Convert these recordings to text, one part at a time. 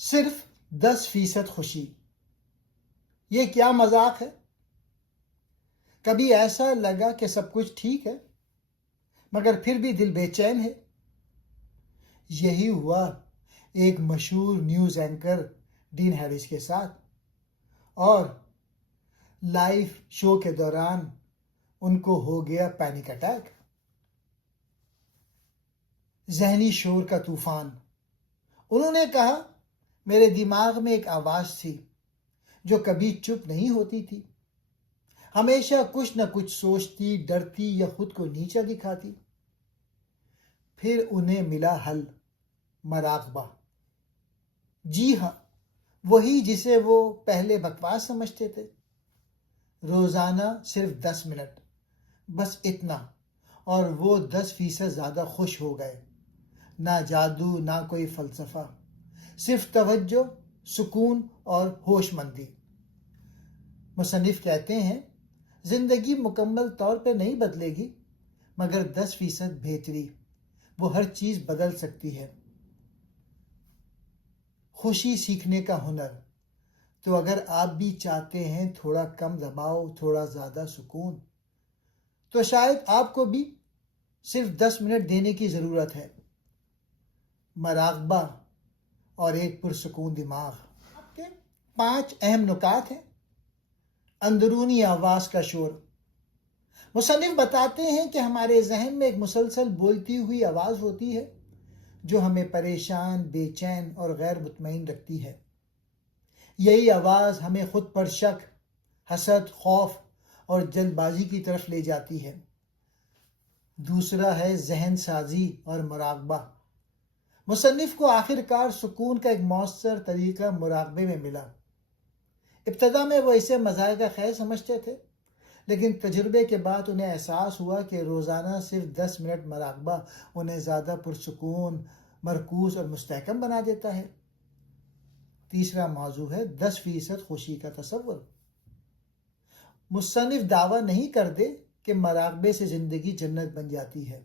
صرف 10% خوشی، یہ کیا مذاق ہے؟ کبھی ایسا لگا کہ سب کچھ ٹھیک ہے مگر پھر بھی دل بے چین ہے؟ یہی ہوا ایک مشہور نیوز اینکر ڈین ہیرس کے ساتھ، اور لائیو شو کے دوران ان کو ہو گیا پینک اٹیک۔ ذہنی شور کا طوفان۔ انہوں نے کہا، میرے دماغ میں ایک آواز تھی جو کبھی چپ نہیں ہوتی تھی، ہمیشہ کچھ نہ کچھ سوچتی، ڈرتی یا خود کو نیچا دکھاتی۔ پھر انہیں ملا حل، مراقبہ۔ جی ہاں، وہی جسے وہ پہلے بکواس سمجھتے تھے۔ روزانہ صرف 10 منٹ، بس اتنا، اور وہ 10% زیادہ خوش ہو گئے۔ نہ جادو، نہ کوئی فلسفہ، صرف توجہ، سکون اور ہوش مندی۔ مصنف کہتے ہیں، زندگی مکمل طور پہ نہیں بدلے گی، مگر 10% بہتری، وہ ہر چیز بدل سکتی ہے۔ خوشی سیکھنے کا ہنر۔ تو اگر آپ بھی چاہتے ہیں تھوڑا کم دباؤ، تھوڑا زیادہ سکون، تو شاید آپ کو بھی صرف 10 منٹ دینے کی ضرورت ہے۔ مراقبہ اور ایک پرسکون دماغ۔ آپ کے 5 اہم نکات ہیں۔ اندرونی آواز کا شور۔ مصنف بتاتے ہیں کہ ہمارے ذہن میں ایک مسلسل بولتی ہوئی آواز ہوتی ہے جو ہمیں پریشان، بے چین اور غیر مطمئن رکھتی ہے۔ یہی آواز ہمیں خود پر شک، حسد، خوف اور جلد بازی کی طرف لے جاتی ہے۔ دوسرا ہے ذہن سازی اور مراقبہ۔ مصنف کو آخر کار سکون کا ایک مؤثر طریقہ مراقبے میں ملا۔ ابتدا میں وہ اسے مزاح کا خیر سمجھتے تھے، لیکن تجربے کے بعد انہیں احساس ہوا کہ روزانہ صرف 10 منٹ مراقبہ انہیں زیادہ پرسکون، مرکوز اور مستحکم بنا دیتا ہے۔ تیسرا موضوع ہے 10% خوشی کا تصور۔ مصنف دعویٰ نہیں کرتے کہ مراقبے سے زندگی جنت بن جاتی ہے،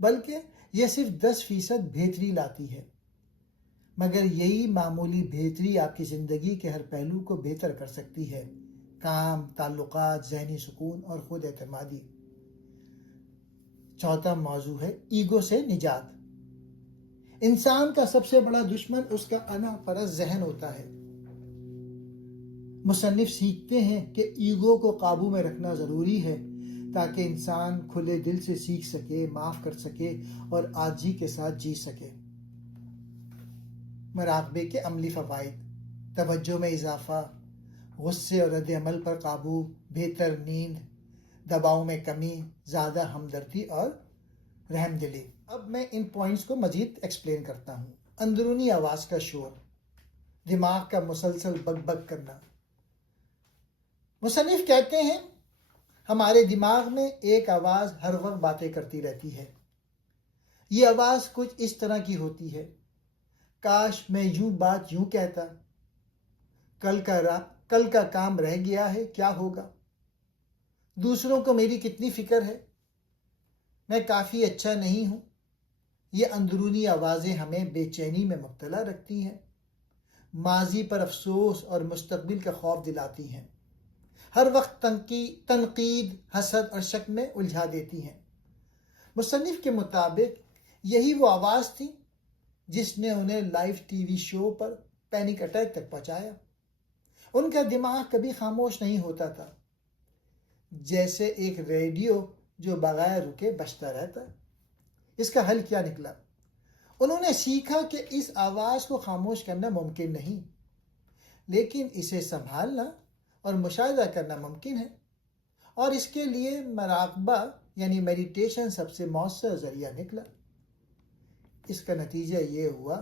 بلکہ یہ صرف 10% بہتری لاتی ہے۔ مگر یہی معمولی بہتری آپ کی زندگی کے ہر پہلو کو بہتر کر سکتی ہے: کام، تعلقات، ذہنی سکون اور خود اعتمادی۔ چوتھا موضوع ہے ایگو سے نجات۔ انسان کا سب سے بڑا دشمن اس کا انا پرست ذہن ہوتا ہے۔ مصنف سیکھتے ہیں کہ ایگو کو قابو میں رکھنا ضروری ہے تاکہ انسان کھلے دل سے سیکھ سکے، معاف کر سکے اور عاجزی کے ساتھ جی سکے۔ مراقبے کے عملی فوائد: توجہ میں اضافہ، غصے اور رد عمل پر قابو، بہتر نیند، دباؤ میں کمی، زیادہ ہمدردی اور رحم دلی۔ اب میں ان پوائنٹس کو مزید ایکسپلین کرتا ہوں۔ اندرونی آواز کا شور، دماغ کا مسلسل بگ بگ کرنا۔ مصنف کہتے ہیں، ہمارے دماغ میں ایک آواز ہر وقت باتیں کرتی رہتی ہے۔ یہ آواز کچھ اس طرح کی ہوتی ہے: کاش میں یوں کہتا، کل کا کام رہ گیا ہے، کیا ہوگا؟ دوسروں کو میری کتنی فکر ہے، میں کافی اچھا نہیں ہوں۔ یہ اندرونی آوازیں ہمیں بے چینی میں مبتلا رکھتی ہیں، ماضی پر افسوس اور مستقبل کا خوف دلاتی ہیں، ہر وقت تنقید، حسد اور شک میں الجھا دیتی ہیں۔ مصنف کے مطابق یہی وہ آواز تھی جس نے انہیں لائیو ٹی وی شو پر پینک اٹیک تک پہنچایا۔ ان کا دماغ کبھی خاموش نہیں ہوتا تھا، جیسے ایک ریڈیو جو بغیر رکے بجتا رہتا۔ اس کا حل کیا نکلا؟ انہوں نے سیکھا کہ اس آواز کو خاموش کرنا ممکن نہیں، لیکن اسے سنبھالنا اور مشاہدہ کرنا ممکن ہے، اور اس کے لیے مراقبہ یعنی میڈیٹیشن سب سے مؤثر ذریعہ نکلا۔ اس کا نتیجہ یہ ہوا،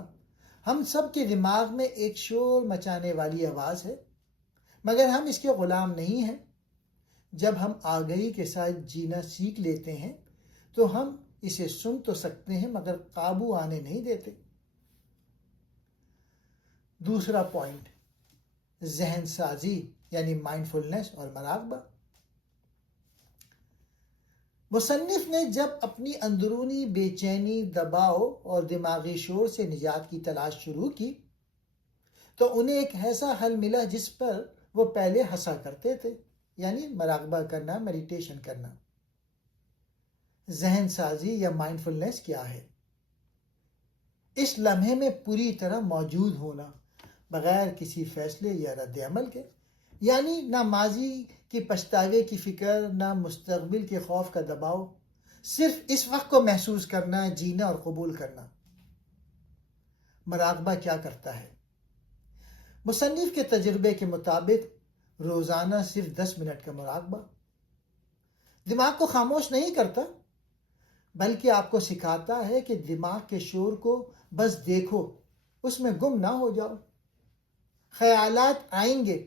ہم سب کے دماغ میں ایک شور مچانے والی آواز ہے، مگر ہم اس کے غلام نہیں ہیں۔ جب ہم آگہی کے ساتھ جینا سیکھ لیتے ہیں تو ہم اسے سن تو سکتے ہیں مگر قابو آنے نہیں دیتے۔ دوسرا پوائنٹ، ذہن سازی یعنی مائنڈفلنس اور مراقبہ۔ مصنف نے جب اپنی اندرونی بے چینی، دباؤ اور دماغی شور سے نجات کی تلاش شروع کی تو انہیں ایک ایسا حل ملا جس پر وہ پہلے ہنسا کرتے تھے، یعنی مراقبہ کرنا، میڈیٹیشن کرنا۔ ذہن سازی یا مائنڈفلنس کیا ہے؟ اس لمحے میں پوری طرح موجود ہونا، بغیر کسی فیصلے یا رد عمل کے، یعنی نہ ماضی کی پچھتاوے کی فکر، نہ مستقبل کے خوف کا دباؤ، صرف اس وقت کو محسوس کرنا، جینا اور قبول کرنا۔ مراقبہ کیا کرتا ہے؟ مصنف کے تجربے کے مطابق روزانہ صرف 10 منٹ کا مراقبہ دماغ کو خاموش نہیں کرتا، بلکہ آپ کو سکھاتا ہے کہ دماغ کے شور کو بس دیکھو، اس میں گم نہ ہو جاؤ۔ خیالات آئیں گے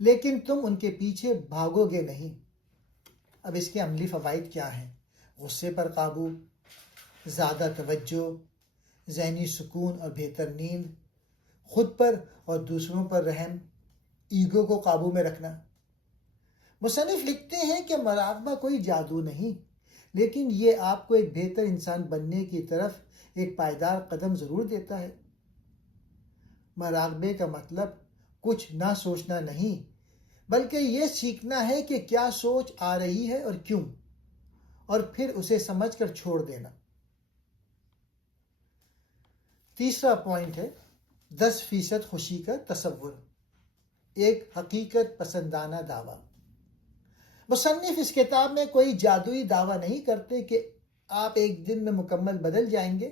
لیکن تم ان کے پیچھے بھاگو گے نہیں۔ اب اس کے عملی فوائد کیا ہیں؟ غصے پر قابو، زیادہ توجہ، ذہنی سکون اور بہتر نیند، خود پر اور دوسروں پر رحم، ایگو کو قابو میں رکھنا۔ مصنف لکھتے ہیں کہ مراقبہ کوئی جادو نہیں، لیکن یہ آپ کو ایک بہتر انسان بننے کی طرف ایک پائیدار قدم ضرور دیتا ہے۔ مراقبے کا مطلب کچھ نہ سوچنا نہیں، بلکہ یہ سیکھنا ہے کہ کیا سوچ آ رہی ہے اور کیوں، اور پھر اسے سمجھ کر چھوڑ دینا۔ تیسرا پوائنٹ ہے 10% خوشی کا تصور، ایک حقیقت پسندانہ دعویٰ۔ مصنف اس کتاب میں کوئی جادوئی دعویٰ نہیں کرتے کہ آپ ایک دن میں مکمل بدل جائیں گے۔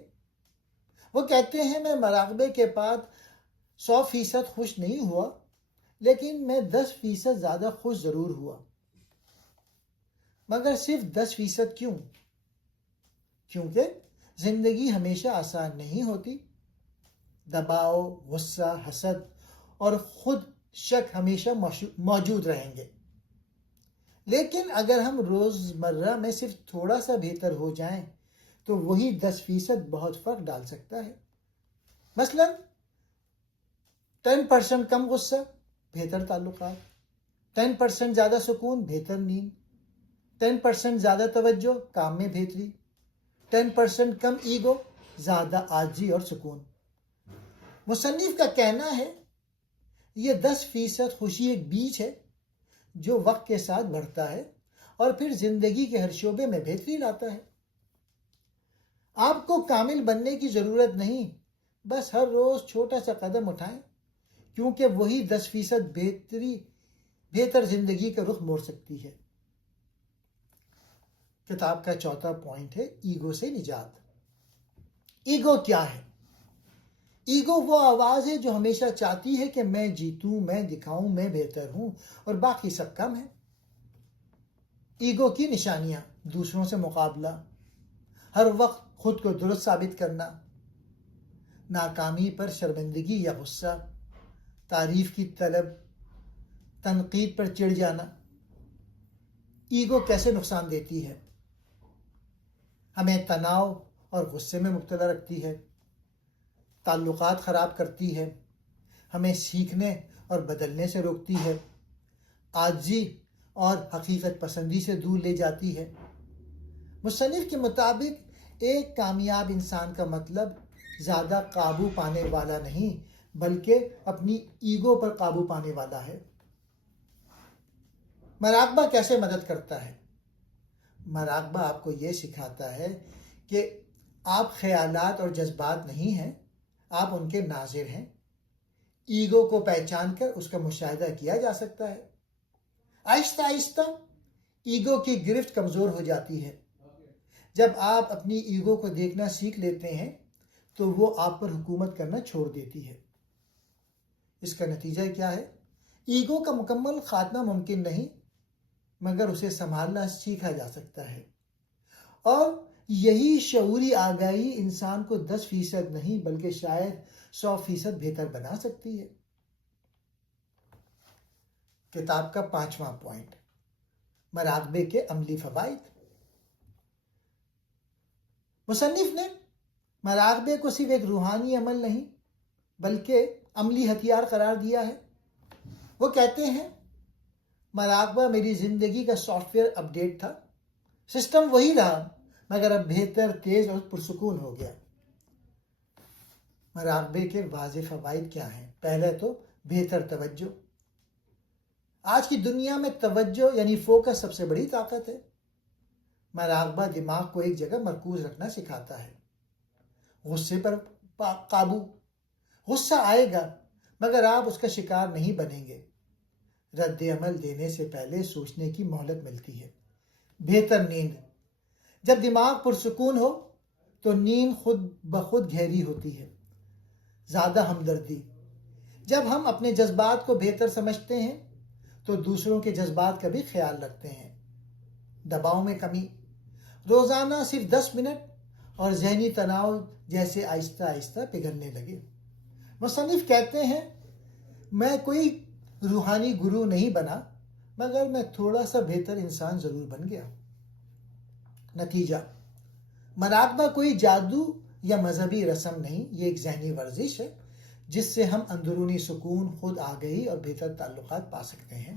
وہ کہتے ہیں میں مراقبے کے بعد 100% خوش نہیں ہوا، لیکن میں 10% زیادہ خوش ضرور ہوا۔ مگر صرف 10% کیوں؟ کیونکہ زندگی ہمیشہ آسان نہیں ہوتی۔ دباؤ، غصہ، حسد اور خود شک ہمیشہ موجود رہیں گے۔ لیکن اگر ہم روزمرہ میں صرف تھوڑا سا بہتر ہو جائیں تو وہی 10% بہت فرق ڈال سکتا ہے۔ مثلا 10% کم غصہ، بہتر تعلقات، 10% زیادہ سکون، بہتر نیند، 10% زیادہ توجہ، کام میں بہتری، 10% کم ایگو، زیادہ عاجزی اور سکون۔ مصنف کا کہنا ہے یہ 10% خوشی ایک بیج ہے جو وقت کے ساتھ بڑھتا ہے اور پھر زندگی کے ہر شعبے میں بہتری لاتا ہے۔ آپ کو کامل بننے کی ضرورت نہیں، بس ہر روز چھوٹا سا قدم اٹھائیں، کیونکہ وہی 10% بہتر زندگی کا رخ موڑ سکتی ہے۔ کتاب کا چوتھا پوائنٹ ہے ایگو سے نجات۔ ایگو کیا ہے؟ ایگو وہ آواز ہے جو ہمیشہ چاہتی ہے کہ میں جیتوں، میں دکھاؤں، میں بہتر ہوں اور باقی سب کم ہیں۔ ایگو کی نشانیاں: دوسروں سے مقابلہ، ہر وقت خود کو درست ثابت کرنا، ناکامی پر شرمندگی یا غصہ، تعریف کی طلب، تنقید پر چڑ جانا۔ ایگو کیسے نقصان دیتی ہے؟ ہمیں تناؤ اور غصے میں مبتلا رکھتی ہے، تعلقات خراب کرتی ہے، ہمیں سیکھنے اور بدلنے سے روکتی ہے، عاجزی اور حقیقت پسندی سے دور لے جاتی ہے۔ مصنف کے مطابق ایک کامیاب انسان کا مطلب زیادہ قابو پانے والا نہیں، بلکہ اپنی ایگو پر قابو پانے والا ہے۔ مراقبہ کیسے مدد کرتا ہے؟ مراقبہ آپ کو یہ سکھاتا ہے کہ آپ خیالات اور جذبات نہیں ہیں، آپ ان کے ناظر ہیں۔ ایگو کو پہچان کر اس کا مشاہدہ کیا جا سکتا ہے۔ آہستہ آہستہ ایگو کی گرفت کمزور ہو جاتی ہے۔ جب آپ اپنی ایگو کو دیکھنا سیکھ لیتے ہیں تو وہ آپ پر حکومت کرنا چھوڑ دیتی ہے۔ اس کا نتیجہ کیا ہے؟ ایگو کا مکمل خاتمہ ممکن نہیں، مگر اسے سنبھالنا سیکھا جا سکتا ہے۔ اور یہی شعوری آگاہی انسان کو 10% نہیں بلکہ شاید 100% بہتر بنا سکتی ہے۔ کتاب کا 5واں پوائنٹ، مراقبے کے عملی فوائد۔ مصنف نے مراقبے کو صرف ایک روحانی عمل نہیں بلکہ عملی ہتھیار قرار دیا ہے۔ وہ کہتے ہیں مراقبہ میری زندگی کا سافٹ ویئر اپڈیٹ تھا، سسٹم وہی رہا مگر اب بہتر، تیز اور پرسکون ہو گیا۔ مراقبے کے واضح فوائد کیا ہیں؟ پہلے تو بہتر توجہ. آج کی دنیا میں توجہ یعنی فوکس سب سے بڑی طاقت ہے. مراقبہ دماغ کو ایک جگہ مرکوز رکھنا سکھاتا ہے. غصے پر قابو. غصہ آئے گا مگر آپ اس کا شکار نہیں بنیں گے. رد عمل دینے سے پہلے سوچنے کی مہلت ملتی ہے. بہتر نیند. جب دماغ پرسکون ہو تو نیند خود بخود گہری ہوتی ہے. زیادہ ہمدردی. جب ہم اپنے جذبات کو بہتر سمجھتے ہیں تو دوسروں کے جذبات کا بھی خیال رکھتے ہیں. دباؤ میں کمی. روزانہ صرف 10 منٹ اور ذہنی تناؤ جیسے آہستہ آہستہ پگھلنے لگے. مصنف کہتے ہیں میں کوئی روحانی گرو نہیں بنا مگر میں تھوڑا سا بہتر انسان ضرور بن گیا. نتیجہ. مراقبہ کوئی جادو یا مذہبی رسم نہیں، یہ ایک ذہنی ورزش ہے جس سے ہم اندرونی سکون، خود آگہی اور بہتر تعلقات پا سکتے ہیں.